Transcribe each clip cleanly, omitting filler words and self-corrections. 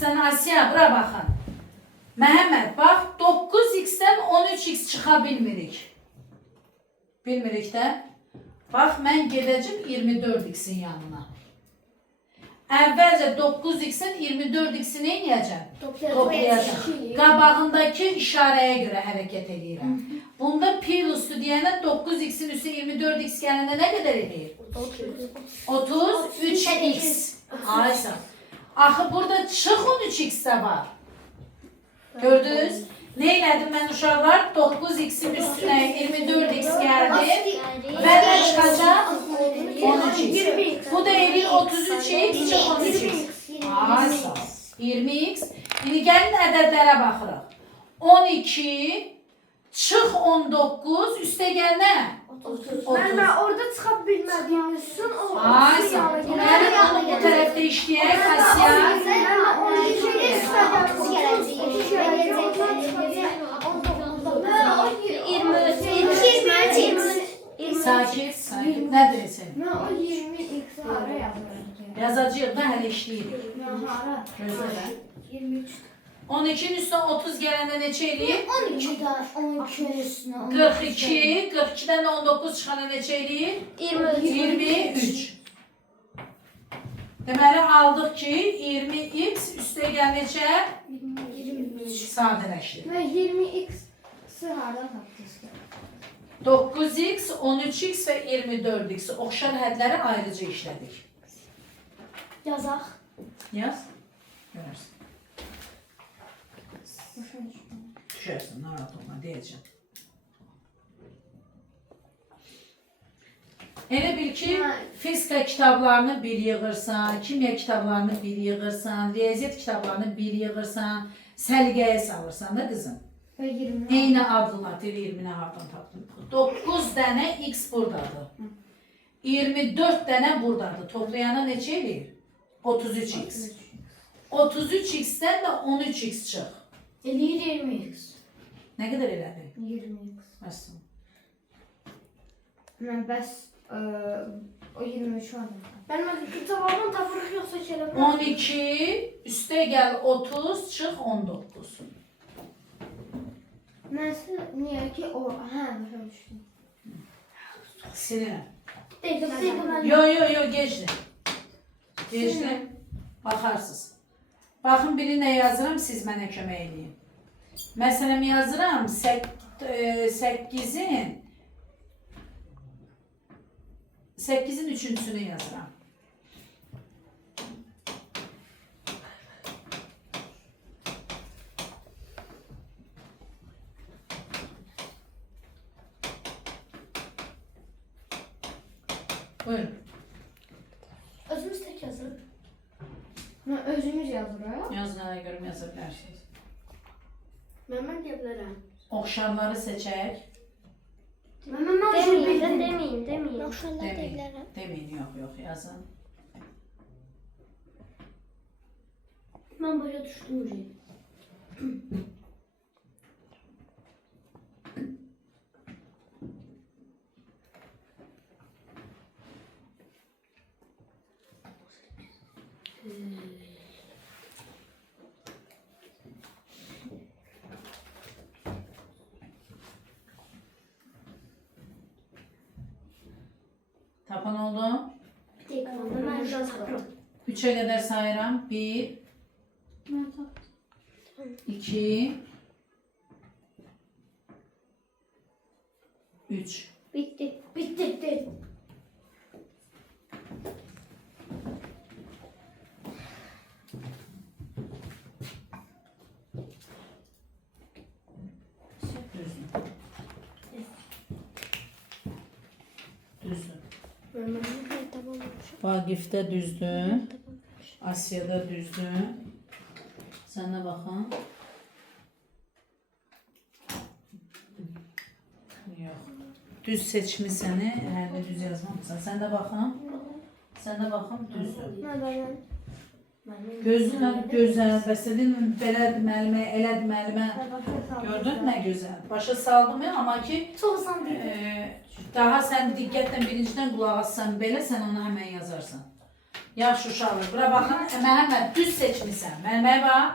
9x-dən Asiya, bura baxın. Məhəmməd, bax 9x-dən 13x çıxa bilmirik. Bilmirik də. Bax, mən gedəcəm 24x-in yanına. Əvvəlcə 9x-dən 24x-i nə edəcəm? Toplayacam. Qabağındakı işarəyə görə hərəkət edirəm. Bunda pi üstü deyəndə 9x-in üstü 24x gələndə nə qədər edir? 33x. Aysa. Axı burada çıx 13x də var. Gördünüz? Nə elədim mən uşaqlar? 9x-in üstünə 24x gəldi və nə çıxacaq? 13x. Bu da edir 33x, çıx 13x. Aysa. 20x. İndi gəlin ədədlərə baxırıq. 12, çıx 19, üstə gəl nə? 30. Ben orada çıkıp bilmediğim için o Aysa. Gəlin onu bu tərəfdə işləyək. Asiya. Sakit, sakit. Nə deyirsən? Ben o 20x hara yazıyorum. Yazacağıq da hələ işləyirik. Ben hara? Gözlə. 23. 12'nin üstüne 30 gələndə neçə eləyir? 12'den 12'nin üstüne 42. 42'dən də 19 çıxana neçə eləyir? 23. Deməli aldıq ki 20x üstə gəl neçə? 23. Sadələşdir. Ve 20x hara tapdınız? 9x, 13x və 24x oxşar hədləri ayrıca işlədik. Yazaq. Yaz. Görərsən. Düşərsən, narahat olma, deyəcəm. Elə bil ki, fizika kitablarını bir yığırsan, kimya kitablarını bir yığırsan, riyaziyyat kitablarını bir yığırsan, səliqəyə salırsan da qızım. Ve 20. Eyni adlılar, 20-ni hardan tapdım. 9 dənə x buradadır. 24 dənə buradadır. Toplayana neçə eləyir? 33x. 33x-dən də 13x çıx. Eləyir 20x. Nə qədər elədi? 20x. Məsələn. Ben bəs o 23 var. Ben kitabımın tapırıq yoxsa şeyler. 12 üstə gəl 30 çıx 19. Nasıl? Niye ki o? Ha, başa düşdüm. Sinirəm. Deydim. Yo gecdi. Gecdi. Baxarsınız. Baxın biri nə yazıram siz mənə kömək edin. Məsələn yazıram 8'in üçüncüsünü yazıram. Buyurun. Özümüz tek yazırıq. Özümüz yazırıq. Yazılara görə yaza bilərsiniz. Mən deyə bilərəm. Oxşarları seçək. Deməyin. Oxşarlar deyə bilərəm. Deməyin, yox, yazın. Mən başa düşdüm. Tapan oldu. Mən yazırım. 3'e kadar sayıram. 1, 2, 3. Bitti. Düzdür. Tamam olmuş. Vaqifdə düzdür. Asiyada düzdür. Sənə baxın. Yox. Düz seçmisən, hələ düz yazmamısan. Sən də baxın, düzdür. Gözünə gözəl, bəsədin belədir müəllimə, elədir müəllimə. Gördün nə gözəl. Başa saldım ya, amma ki Çox asan daha sən diqqətlə birincidən qulaq assan belə, sən onu həmən yazarsan. Yaxşı uşaqlar. Bura baxın. Məhəmməd düz seçmisən. Mənbəyə bax.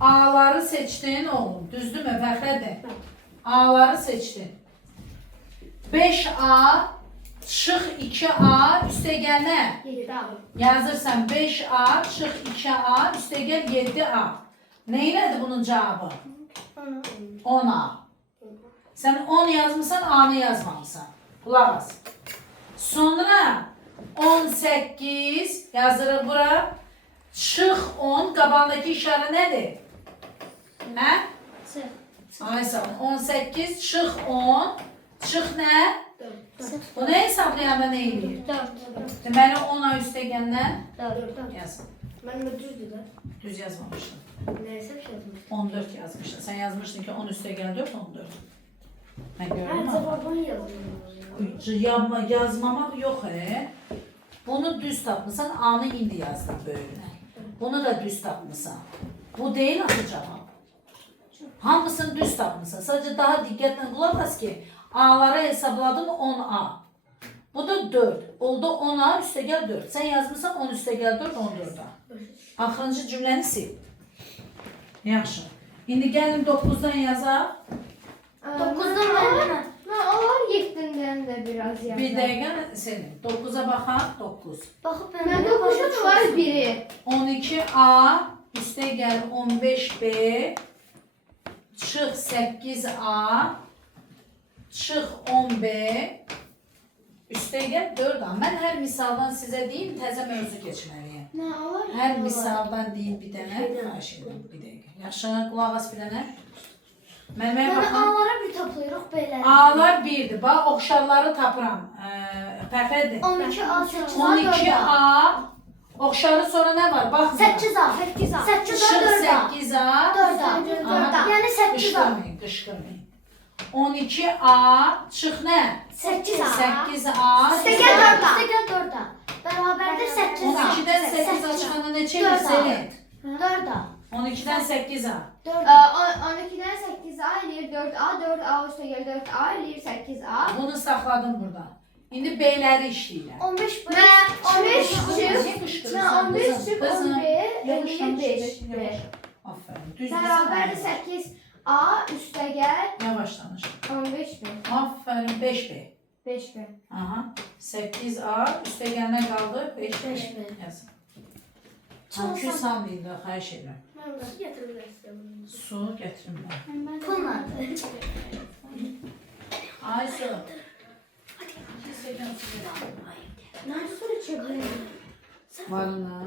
A'ları seçdin oğlum. Düzdürmü? Fəxrədir. A'ları seçdin. 5A çıx 2A üstəgəl nə? 7A. Yazırsan 5A çıx 2A üstəgəl 7A. Nə elədi bunun cavabı? 10A. Sən 10 yazmısan, A'nı yazmamısan. Qulaq as. Sonra 18 yazırıq bura. Çıx 10 qabağındakı işarə nədir? Hə? Aysa 18 çıx 10 çıx nə? Bu nə hesablayanda nə eləyir? 4. Deməli 10A üstəgəndən 4. yaz. Ben de düzdü de. Düz yazmamışsın. Neyse bir şey yazmış. 14 yazmışsın. Sen yazmıştın ki 10 üstəgəl 4 14. Ben Her gördüm ama. cevabını yazıyorum. Yazmamak yok Bunu düz tapmışsan A'nı indi yazdın böyle. Bunu da düz tapmışsan. Bu değil axı cavab. Hamısını düz tapmışsan. Sadece daha diqqətlə qulaq as ki A'lara hesabladım 10A. Bu da 4. Oldu 10A üstəgəl 4. Sen yazmışsan 10 üstəgəl 4 14A. Axırıncı cümləni sil. Yaxşı. İndi gəlin 9'dan yazaq. 9'dan ben. Ha, o var 7'den de biraz yazdım. Bir dəqiqə senin. 9'a baxaq 9. Baxıb Ben 9'un var biri. 12A üstəgəl 15B çıx 8A çıx 10B üstəgəl 4A. Mən hər misaldan sizə deyim, təzə mövzu keçməliyəm. Ne o var? Hər misaldan deyim bir dənə. Xahiş edirəm bir dəqiqə. Yaxşı, qulaq as bir dənə. Mənməyə Yani baxın. A'lara bir toplayırıq belə. A'lar 1'dir. Bax, oxşarları tapıram. Fəxrədir. 12A, 8A, 12A oxşarı sonra nə var? Bax. 8A, 8A. 8A, Çıx 4A. 8A. 4A. Yani 8A. Qışqırmayın, qışqırmayın. 12A çıx nə? 8A. 8A. Üstəgəl 4A. Üstəgəl 4A. Bərabərdir 8A. 12'dən 8A çıxanda neçə edir Selin? 4A. 12'dən 8A. 12'den 8A eləyir 4A. 4A üstəgəl 4A eləyir 8A. Bunu saxladım burada. İndi B'ləri işləyirəm. 15 B. 15 Niyə çıx. qışqırırsan? 15 Qızım, çıx qızım. 10B Yavaş, eləyir yavaş, 5 B. yavaş. Aferin. Düz Bərabərdir desene. 8A üstəgəl Yavaş danış. 15 B. Aferin 5B. 5 B. Aha. 8A üstəgəlinə qaldı 5B. 5B. Yazın. Çünki salmayın da xahiş edirəm. Mən də gətirmək Su gətirim mən. Pulla. Ay su. İki stəkan su gətirim. Nerede sonra çekiyor? Varına.